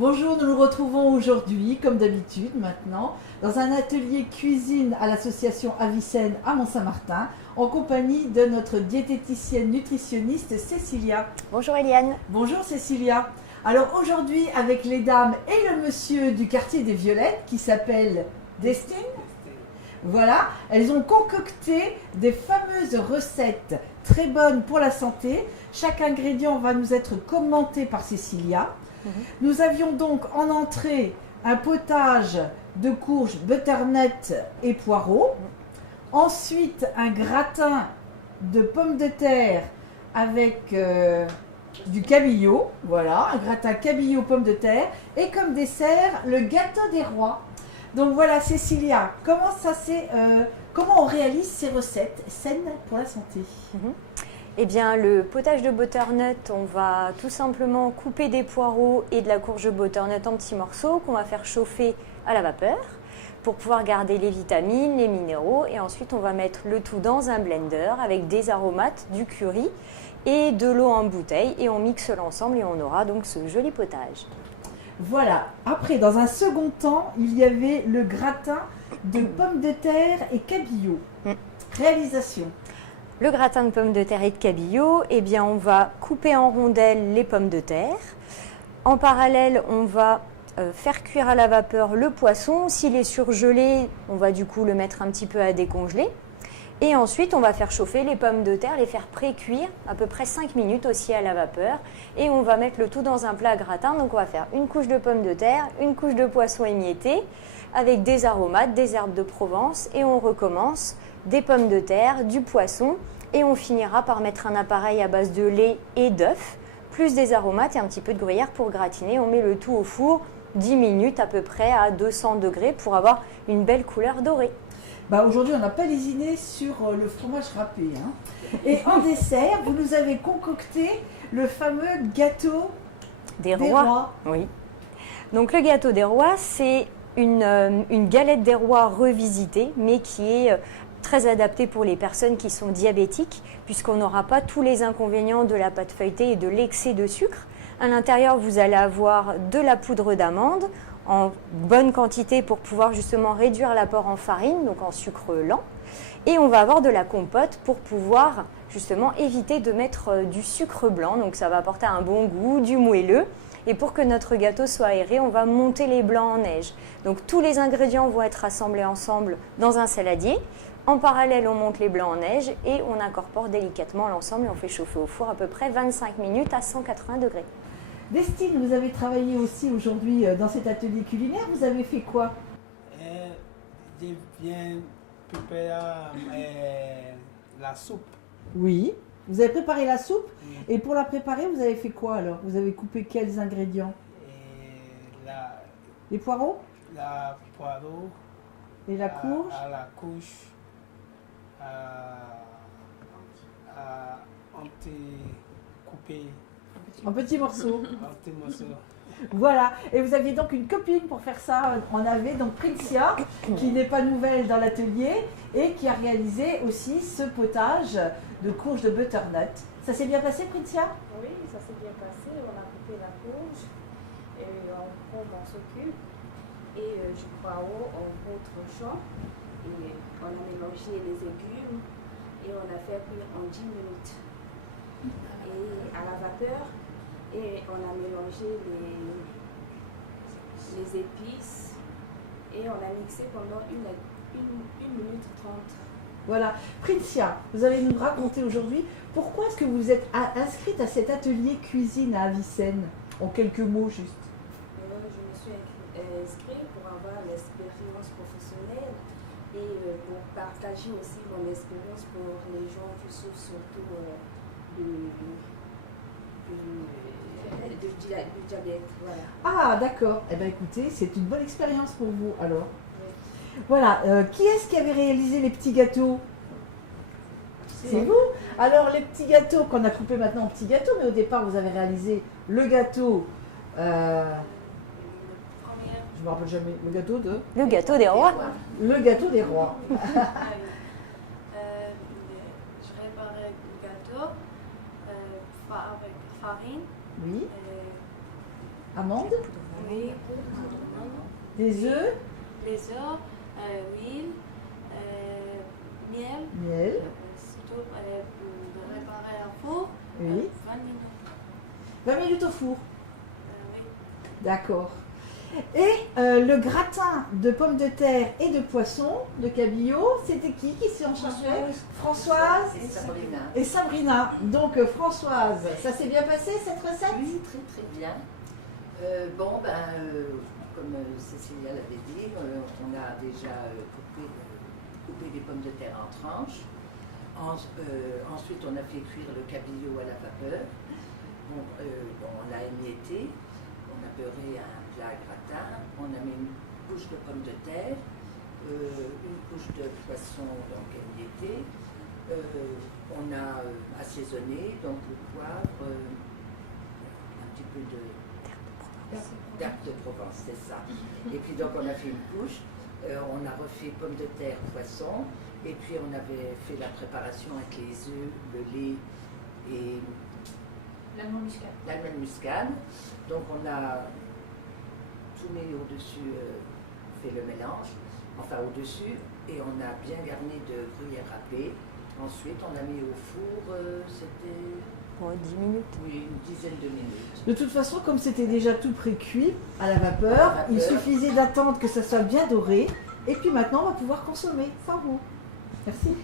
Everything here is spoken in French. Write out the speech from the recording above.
Bonjour, nous nous retrouvons aujourd'hui, comme d'habitude maintenant, dans un atelier cuisine à l'association Avicenne à Mont-Saint-Martin, en compagnie de notre diététicienne nutritionniste Cécilia. Bonjour Eliane. Bonjour Cécilia. Alors aujourd'hui, avec les dames et le monsieur du quartier des Violettes, qui s'appelle Destine, voilà, elles ont concocté des fameuses recettes très bonnes pour la santé. Chaque ingrédient va nous être commenté par Cécilia. Nous avions donc en entrée un potage de courges, butternut et poireaux. Ensuite, un gratin de pommes de terre avec du cabillaud. Voilà, un gratin cabillaud pommes de terre. Et comme dessert, le gâteau des rois. Donc voilà, Cécilia, comment on réalise ces recettes saines pour la santé? Eh bien, le potage de butternut, on va tout simplement couper des poireaux et de la courge butternut en petits morceaux qu'on va faire chauffer à la vapeur pour pouvoir garder les vitamines, les minéraux. Et ensuite, on va mettre le tout dans un blender avec des aromates, du curry et de l'eau en bouteille. Et on mixe l'ensemble et on aura donc ce joli potage. Voilà. Après, dans un second temps, il y avait le gratin de pommes de terre et cabillaud. Réalisation. Le gratin de pommes de terre et de cabillaud, eh bien, on va couper en rondelles les pommes de terre. En parallèle, on va faire cuire à la vapeur le poisson. S'il est surgelé, on va du coup le mettre un petit peu à décongeler. Et ensuite, on va faire chauffer les pommes de terre, les faire pré-cuire à peu près 5 minutes aussi à la vapeur. Et on va mettre le tout dans un plat à gratin. Donc, on va faire une couche de pommes de terre, une couche de poisson émietté avec des aromates, des herbes de Provence. Et on recommence des pommes de terre, du poisson. Et on finira par mettre un appareil à base de lait et d'œufs, plus des aromates et un petit peu de gruyère pour gratiner. On met le tout au four 10 minutes à peu près à 200 degrés pour avoir une belle couleur dorée. Aujourd'hui, on n'a pas lésiné sur le fromage râpé. Et en dessert, vous nous avez concocté le fameux gâteau des rois. Oui. Donc le gâteau des rois, c'est une galette des rois revisitée, mais qui est très adaptée pour les personnes qui sont diabétiques, puisqu'on n'aura pas tous les inconvénients de la pâte feuilletée et de l'excès de sucre. À l'intérieur, vous allez avoir de la poudre d'amande en bonne quantité pour pouvoir justement réduire l'apport en farine, donc en sucre lent. Et on va avoir de la compote pour pouvoir justement éviter de mettre du sucre blanc, donc ça va apporter un bon goût, du moelleux. Et pour que notre gâteau soit aéré, on va monter les blancs en neige. Donc tous les ingrédients vont être assemblés ensemble dans un saladier. En parallèle, on monte les blancs en neige et on incorpore délicatement l'ensemble et on fait chauffer au four à peu près 25 minutes à 180 degrés. Destine, vous avez travaillé aussi aujourd'hui dans cet atelier culinaire. Vous avez fait quoi? Je viens préparer la soupe. Oui. Vous avez préparé la soupe? Oui. Et pour la préparer, vous avez fait quoi alors? Vous avez coupé quels ingrédients? Les poireaux? La poireau. Et la courge? À la couche. Coupé. En petits morceaux. En petits morceaux. Voilà. Et vous aviez donc une copine pour faire ça. On avait donc Princia, qui n'est pas nouvelle dans l'atelier et qui a réalisé aussi ce potage de courge de butternut. Ça s'est bien passé, Princia? Oui, ça s'est bien passé. On a coupé la courge, on s'occupe, et du poireau, on coupe tranchant, et on a mélangé les légumes et on a fait cuire en 10 minutes. Et à la vapeur, et on a mélangé les épices et on a mixé pendant 1 minute 30. Voilà. Princia, vous allez nous raconter aujourd'hui pourquoi est-ce que vous êtes inscrite à cet atelier cuisine à Avicenne, en quelques mots juste. Je me suis inscrite pour avoir l'expérience professionnelle et pour partager aussi mon expérience pour les gens qui souffrent surtout du diabète. Voilà. Ah, d'accord. Eh bien, écoutez, c'est une bonne expérience pour vous, alors. Oui. Voilà. Qui est-ce qui avait réalisé les petits gâteaux? C'est vous. Alors, les petits gâteaux qu'on a coupés maintenant en petits gâteaux, mais au départ, vous avez réalisé le gâteau... je ne me rappelle jamais. Le gâteau de... Le gâteau des rois. Le gâteau des rois. Je réparais le gâteau avec farine, Oui. Amandes, Oui. des œufs, Les œufs, huile, miel. miel, Surtout préparer un four. oui. 20 minutes. 20 minutes au four. Oui. D'accord. Et le gratin de pommes de terre et de poisson, de cabillaud, c'était qui s'en chargeait? Françoise Et Sabrina. et Sabrina. Donc Françoise, ça s'est bien passé cette recette? Oui, très très bien. Comme Cécilia l'avait dit, on a déjà coupé des pommes de terre en tranches. Ensuite, on a fait cuire le cabillaud à la vapeur. On l'a émietté. On a beurré un plat gratin. On a mis une couche de pommes de terre, une couche de poisson donc émietté. On a assaisonné donc le poivre, un petit peu d'herbe de Provence, c'est ça. Et puis donc on a fait une couche, on a refait pommes de terre, poisson, et puis on avait fait la préparation avec les œufs, le lait et l'almande muscade. Donc on a tout mis au-dessus, fait le mélange, enfin au-dessus, et on a bien garni de gruyère râpée. Ensuite on a mis au four, c'était... Pour 10 minutes. Oui, une dizaine de minutes. De toute façon, comme c'était déjà tout pré-cuit à la vapeur, il suffisait d'attendre que ça soit bien doré. Et puis maintenant, on va pouvoir consommer. Ça roule. Merci.